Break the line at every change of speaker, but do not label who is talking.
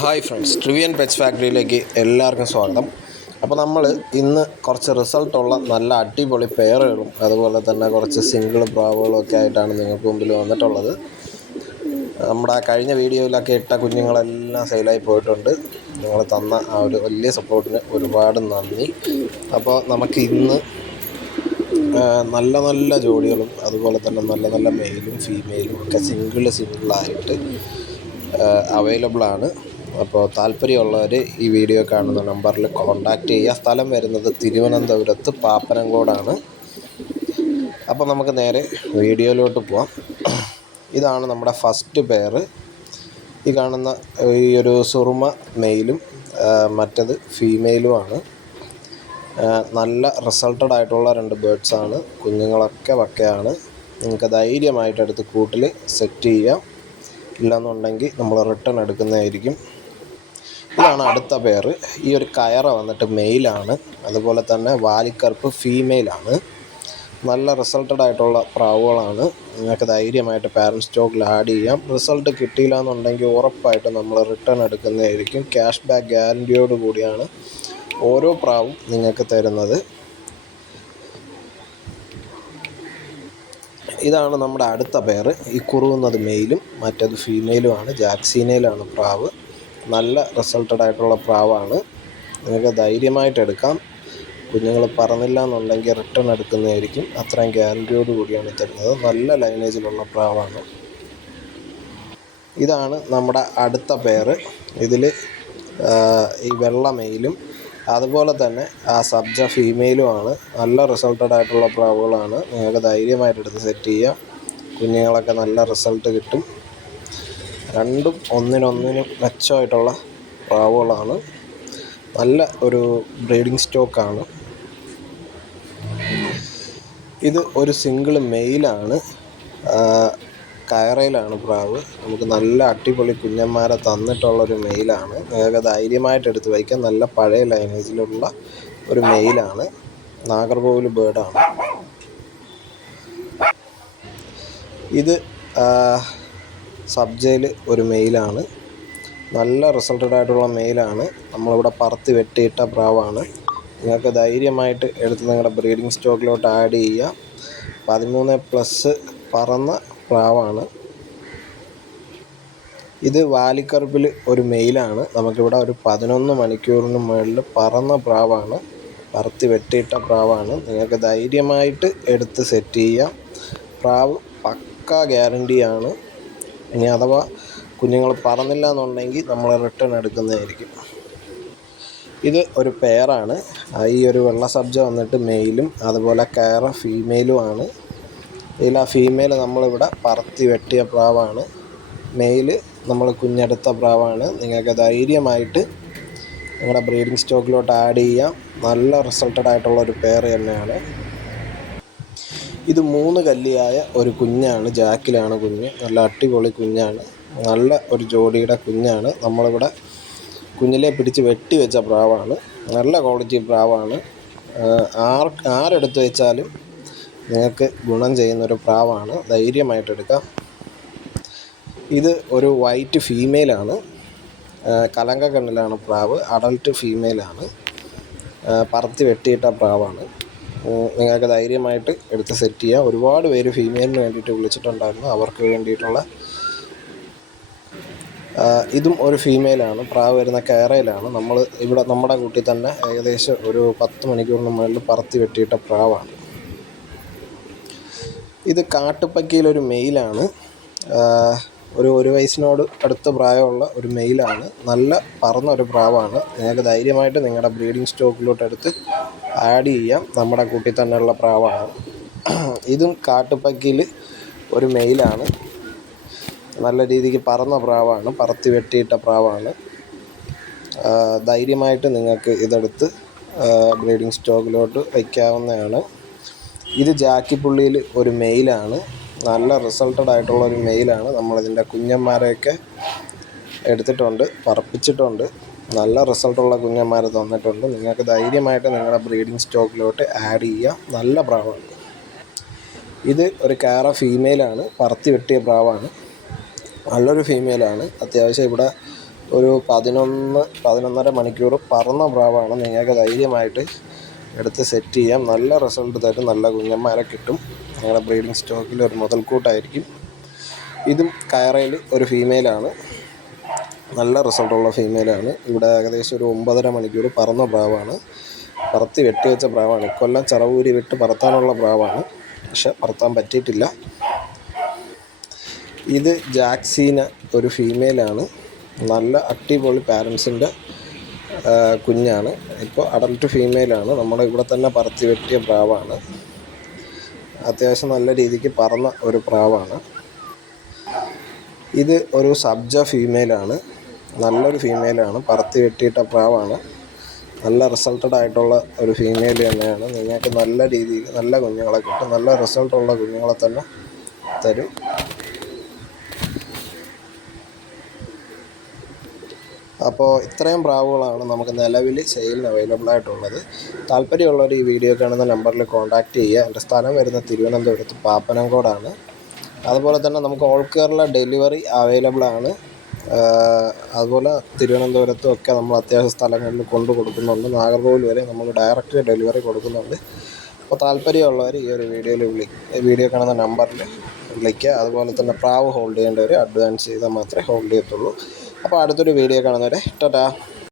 Hi friends Trivian pets ഫാക്ടറിയിലേക്ക് എല്ലാവർക്കും സ്വാഗതം. അപ്പോൾ നമ്മൾ ഇന്ന് കുറച്ച് റിസൾട്ടുള്ള നല്ല അടിപൊളി പെയറുകളും അതുപോലെ തന്നെ കുറച്ച് സിംഗിൾ പ്രാവുകളും ഒക്കെ ആയിട്ടാണ് നിങ്ങൾക്ക് മുമ്പിൽ വന്നിട്ടുള്ളത്. നമ്മുടെ ആ കഴിഞ്ഞ വീഡിയോയിലൊക്കെ ഇട്ട കുഞ്ഞുങ്ങളെല്ലാം സെയിലായി പോയിട്ടുണ്ട്. നിങ്ങൾ തന്ന ആ ഒരു വലിയ സപ്പോർട്ടിന് ഒരുപാട് നന്ദി. അപ്പോൾ നമുക്ക് ഇന്ന് നല്ല നല്ല ജോഡികളും അതുപോലെ തന്നെ നല്ല നല്ല മെയിലും ഫീമെയിലും ഒക്കെ സിംഗിൾ സിംഗിളായിട്ട് അവൈലബിൾ ആണ് അപ്പോൾ താല്പര്യമുള്ളവർ ഈ വീഡിയോ കാണുന്ന നമ്പറിൽ കോൺടാക്റ്റ് ചെയ്യുക. സ്ഥലം വരുന്നത് തിരുവനന്തപുരത്ത് പാപ്പനംകോടാണ്. അപ്പോൾ നമുക്ക് നേരെ വീഡിയോയിലോട്ട് പോവാം. ഇതാണ് നമ്മുടെ ഫസ്റ്റ് പെയർ ഈ കാണുന്ന ഈ ഒരു സുറുമ മെയിലും മറ്റത് ഫീമെയിലുമാണ് നല്ല റിസൾട്ടഡ് ആയിട്ടുള്ള രണ്ട് ബേഡ്സാണ് കുഞ്ഞുങ്ങളൊക്കെ വക്കയാണ്. നിങ്ങൾക്ക് ധൈര്യമായിട്ട് എടുത്ത് കൂട്ടിൽ സെറ്റ് ചെയ്യാം. ഇല്ലെന്നുണ്ടെങ്കിൽ നമ്മൾ റിട്ടേൺ എടുക്കുന്നതായിരിക്കും. ഇതാണ് അടുത്ത പെയർ ഈ ഒരു കയറ വന്നിട്ട് മെയിലാണ് അതുപോലെ തന്നെ വാലിക്കറുപ്പ് ഫീമെയിലാണ് നല്ല റിസൾട്ടഡ് ആയിട്ടുള്ള പ്രാവുകളാണ്. നിങ്ങൾക്ക് ധൈര്യമായിട്ട് പാരന്റ് സ്റ്റോക്കിൽ ആഡ് ചെയ്യാം. റിസൾട്ട് കിട്ടിയില്ല എന്നുണ്ടെങ്കിൽ ഉറപ്പായിട്ടും നമ്മൾ റിട്ടേൺ എടുക്കുന്നതായിരിക്കും. ക്യാഷ് ബാക്ക് ഗ്യാരന്റിയോട് കൂടിയാണ് ഓരോ പ്രാവും നിങ്ങൾക്ക് തരുന്നത്. ഇതാണ് നമ്മുടെ അടുത്ത പേര് ഈ കുറുവുന്നത് മെയിലും മറ്റത് ഫീമെയിലുമാണ് ജാക്സീനയിലാണ് പ്രാവ്. നല്ല റിസൾട്ടഡ് ആയിട്ടുള്ള പ്രാവാണ്. നിങ്ങൾക്ക് ധൈര്യമായിട്ട് എടുക്കാം. കുഞ്ഞുങ്ങൾ പറന്നില്ല എന്നുണ്ടെങ്കിൽ റിട്ടേൺ എടുക്കുന്നതായിരിക്കും. അത്രയും ഗ്യാരന്റിയോട് കൂടിയാണ് തരുന്നത്. നല്ല ലൈനേജിലുള്ള പ്രാവാണ്. ഇതാണ് നമ്മുടെ അടുത്ത പേര് ഇതിൽ ഈ വെള്ള മെയിലും അതുപോലെ തന്നെ ആ സബ്ജ ഫീമെയിലുമാണ് നല്ല റിസൾട്ടഡ് ആയിട്ടുള്ള പ്രാവുകളാണ്. നിങ്ങൾക്ക് ധൈര്യമായിട്ട് എടുത്ത് സെറ്റ് ചെയ്യാം കുഞ്ഞുങ്ങളൊക്കെ നല്ല റിസൾട്ട് കിട്ടും. രണ്ടും ഒന്നിനൊന്നിനും മെച്ചമായിട്ടുള്ള പ്രാവുകളാണ് നല്ല ഒരു ബ്രീഡിംഗ് സ്റ്റോക്കാണ്. ഇത് ഒരു സിംഗിൾ മെയിലാണ്. കയറയിലാണ് പ്രാവ്. നമുക്ക് നല്ല അടിപൊളി കുഞ്ഞന്മാരെ തന്നിട്ടുള്ളൊരു മെയിലാണ്. നിങ്ങൾക്ക് ധൈര്യമായിട്ട് എടുത്ത് വയ്ക്കാം. നല്ല പഴയ ലൈനേജിലുള്ള ഒരു മെയിലാണ്. നാഗർകോവിൽ ബേർഡാണ്. ഇത് സബ്ജയിൽ ഒരു മെയിലാണ്. നല്ല റിസൾട്ടഡ് ആയിട്ടുള്ള മെയിലാണ്. നമ്മളിവിടെ പറത്തി വെട്ടിയിട്ട പ്രാവാണ്. നിങ്ങൾക്ക് ധൈര്യമായിട്ട് എടുത്ത് നിങ്ങളുടെ ബ്രീഡിംഗ് സ്റ്റോക്കിലോട്ട് ആഡ് ചെയ്യുക. പതിമൂന്ന് പ്ലസ് പറന്ന പ്രാവാണ്. ഇത് വാലിക്കറുപ്പിൽ ഒരു മെയിലാണ്. നമുക്കിവിടെ ഒരു പതിനൊന്ന് മണിക്കൂറിന് മുകളിൽ പറന്ന പ്രാവാണ്. പറത്തി വെട്ടിയിട്ട പ്രാവാണ്. നിങ്ങൾക്ക് ധൈര്യമായിട്ട് എടുത്ത് സെറ്റ് ചെയ്യാം. പ്രാവ് പക്ക ഗ്യാരണ്ടിയാണ് ഇനി അഥവാ കുഞ്ഞുങ്ങൾ പറന്നില്ല എന്നുണ്ടെങ്കിൽ നമ്മൾ റിട്ടേൺ എടുക്കുന്നതായിരിക്കും. ഇത് ഒരു പെയറാണ് ഈ ഒരു വെള്ള സബ്ജ വന്നിട്ട് മെയിലും അതുപോലെ കയറ ഫീമെയിലുമാണ് ഇതിൽ ആ ഫീമെയിൽ നമ്മളിവിടെ പറത്തി വെട്ടിയ പ്രാവാണ്. മെയിൽ നമ്മൾ കുഞ്ഞെടുത്ത പ്രാവാണ്. നിങ്ങൾക്ക് ധൈര്യമായിട്ട് നിങ്ങളുടെ ബ്രീഡിംഗ് സ്റ്റോക്കിലോട്ട് ആഡ് ചെയ്യാം. നല്ല റിസൾട്ടഡ് ആയിട്ടുള്ള ഒരു പെയർ തന്നെയാണ്. ഇത് മൂന്ന് കല്ലിയായ ഒരു കുഞ്ഞാണ് ജാക്കിലാണ് കുഞ്ഞ്. നല്ല അടിപൊളി കുഞ്ഞാണ്. നല്ല ഒരു ജോഡിയുടെ കുഞ്ഞാണ്. നമ്മളിവിടെ കുഞ്ഞിലെ പിടിച്ച് വെട്ടി വെച്ച പ്രാവാണ്. നല്ല ക്വാളിറ്റി പ്രാവാണ്. ആർ ആരെടുത്ത് വെച്ചാലും നിങ്ങൾക്ക് ഗുണം ചെയ്യുന്നൊരു പ്രാവാണ്. ധൈര്യമായിട്ട് എടുക്കാം. ഇത് ഒരു വൈറ്റ് ഫീമെയിലാണ്. കലങ്ക കണ്ണിലാണ് പ്രാവ്. അഡൾട്ട് ഫീമെയിലാണ്. പറത്തി വെട്ടിയിട്ട പ്രാവാണ്. നിങ്ങൾക്ക് ധൈര്യമായിട്ട് എടുത്ത് സെറ്റ് ചെയ്യാം. ഒരുപാട് പേര് ഫീമെയിലിന് വേണ്ടിയിട്ട് വിളിച്ചിട്ടുണ്ടായിരുന്നു. അവർക്ക് വേണ്ടിയിട്ടുള്ള ഇതും ഒരു ഫീമെയിലാണ് പ്രാവ് വരുന്ന കയറയിലാണ് നമ്മൾ ഇവിടെ നമ്മുടെ കൂട്ടിൽ തന്നെ ഏകദേശം ഒരു പത്ത് മണിക്കൂറിന് മുകളിൽ പറത്തി വെട്ടിയിട്ട പ്രാവാണ്. ഇത് കാട്ടുപ്പക്കിയിലൊരു മെയിലാണ് ഒരു ഒരു വയസ്സിനോട് അടുത്ത പ്രായമുള്ള ഒരു മെയിലാണ്. നല്ല പറന്ന ഒരു പ്രാവാണ്. നിങ്ങൾക്ക് ധൈര്യമായിട്ട് നിങ്ങളുടെ ബ്രീഡിംഗ് സ്റ്റോക്കിലോട്ട് എടുത്ത് ആഡ് ചെയ്യാം. നമ്മുടെ കൂട്ടിൽ തന്നെയുള്ള പ്രാവാണ്. ഇതും കാട്ടുപക്കിയിൽ ഒരു മെയിലാണ്. നല്ല രീതിക്ക് പറന്ന പ്രാവാണ്. പറത്തി വെട്ടിയിട്ട പ്രാവാണ്. ധൈര്യമായിട്ട് നിങ്ങൾക്ക് ഇതെടുത്ത് ബ്രീഡിംഗ് സ്റ്റോക്കിലോട്ട് വയ്ക്കാവുന്നതാണ് ഇത് ജാക്കിപ്പുള്ളിയിൽ ഒരു മെയിലാണ്. നല്ല റിസൾട്ടഡ് ആയിട്ടുള്ള ഒരു മെയിലാണ് നമ്മളിതിന്റെ കുഞ്ഞന്മാരെയൊക്കെ എടുത്തിട്ടുണ്ട് പറപ്പിച്ചിട്ടുണ്ട്. നല്ല റിസൾട്ടുള്ള കുഞ്ഞന്മാർ തന്നിട്ടുണ്ട്. നിങ്ങൾക്ക് ധൈര്യമായിട്ട് നിങ്ങളുടെ ബ്രീഡിംഗ് സ്റ്റോക്കിലോട്ട് ആഡ് ചെയ്യാം. നല്ല പ്രാവാണ്. ഇത് ഒരു കാറ ഫീമെയിലാണ് പറത്തി വെട്ടിയ പ്രാവാണ്. നല്ലൊരു ഫീമെയിലാണ് അത്യാവശ്യം ഇവിടെ ഒരു പതിനൊന്ന് പതിനൊന്നര മണിക്കൂർ പറന്ന പ്രാവാണ്. നിങ്ങൾക്ക് ധൈര്യമായിട്ട് എടുത്ത് സെറ്റ് ചെയ്യാം. നല്ല റിസൾട്ട് തരും. നല്ല കുഞ്ഞന്മാരെ കിട്ടും. ഞങ്ങളുടെ ബ്രീഡിംഗ് സ്റ്റോക്കിൽ ഒരു മുതൽക്കൂട്ടായിരിക്കും. ഇതും കയറയിൽ ഒരു ഫീമെയിലാണ് നല്ല റിസൾട്ടുള്ള ഫീമെയിലാണ് ഇവിടെ ഏകദേശം ഒരു ഒമ്പതര മണിക്കൂർ പറന്ന പ്രാവാണ്. പറത്തി വെട്ടിവെച്ച പ്രാവാണ്. ഇക്കൊല്ലം ചിറവൂരി വിട്ട് പറത്താനുള്ള പ്രാവാണ്. പക്ഷെ പറത്താൻ പറ്റിയിട്ടില്ല. ഇത് ജാക്സീന ഒരു ഫീമെയിലാണ് നല്ല അടിപൊളി പാരൻസിന്റെ കുഞ്ഞാണ്. ഇപ്പോൾ അഡൽട്ട് ഫീമെയിലാണ് നമ്മുടെ ഇവിടെ തന്നെ പറത്തി വെട്ടിയ പ്രാവാണ്. അത്യാവശ്യം നല്ല രീതിക്ക് പറന്ന ഒരു പ്രാവാണ്. ഇത് ഒരു സബ്ജ ഫീമെയിലാണ് നല്ലൊരു ഫീമെയിലാണ് പറത്തി വെട്ടിയിട്ട പ്രാവാണ്. നല്ല റിസൾട്ടഡ് ആയിട്ടുള്ള ഒരു ഫീമെയിൽ തന്നെയാണ്. നിങ്ങൾക്ക് നല്ല രീതിയിൽ നല്ല കുഞ്ഞുങ്ങളെ കിട്ടും. നല്ല റിസൾട്ടുള്ള കുഞ്ഞുങ്ങളെ തന്നെ തരും. അപ്പോൾ ഇത്രയും പ്രാവുകളാണ് നമുക്ക് നിലവിൽ സെയിലിന് അവൈലബിൾ ആയിട്ടുള്ളത്. താല്പര്യമുള്ളവർ ഈ വീഡിയോ കാണുന്ന നമ്പറിൽ കോൺടാക്റ്റ് ചെയ്യുക. എന്റെ സ്ഥലം വരുന്ന തിരുവനന്തപുരത്ത് പാപ്പനംകോടാണ്. അതുപോലെ തന്നെ നമുക്ക് ഓൾ കേരള ഡെലിവറി അവൈലബിൾ ആണ്. അതുപോലെ തിരുവനന്തപുരത്തും ഒക്കെ നമ്മൾ അത്യാവശ്യ സ്ഥലങ്ങളിൽ കൊണ്ടു കൊടുക്കുന്നുണ്ട്. നാഗർകോവിൽ വരെ നമ്മൾ ഡയറക്റ്റ് ഡെലിവറി കൊടുക്കുന്നുണ്ട്. അപ്പോൾ താല്പര്യമുള്ളവർ ഈ ഒരു വീഡിയോയിൽ വിളി വീഡിയോ കാണുന്ന നമ്പറിൽ വിളിക്കുക. അതുപോലെ തന്നെ പ്രാവ് ഹോൾഡ് ചെയ്യേണ്ടവർ അഡ്വാൻസ് ചെയ്താൽ മാത്രമേ ഹോൾഡ് ചെയ്യത്തുള്ളൂ. അപ്പോൾ അടുത്തൊരു വീഡിയോ കാണുന്നവരെ ടാറ്റാ.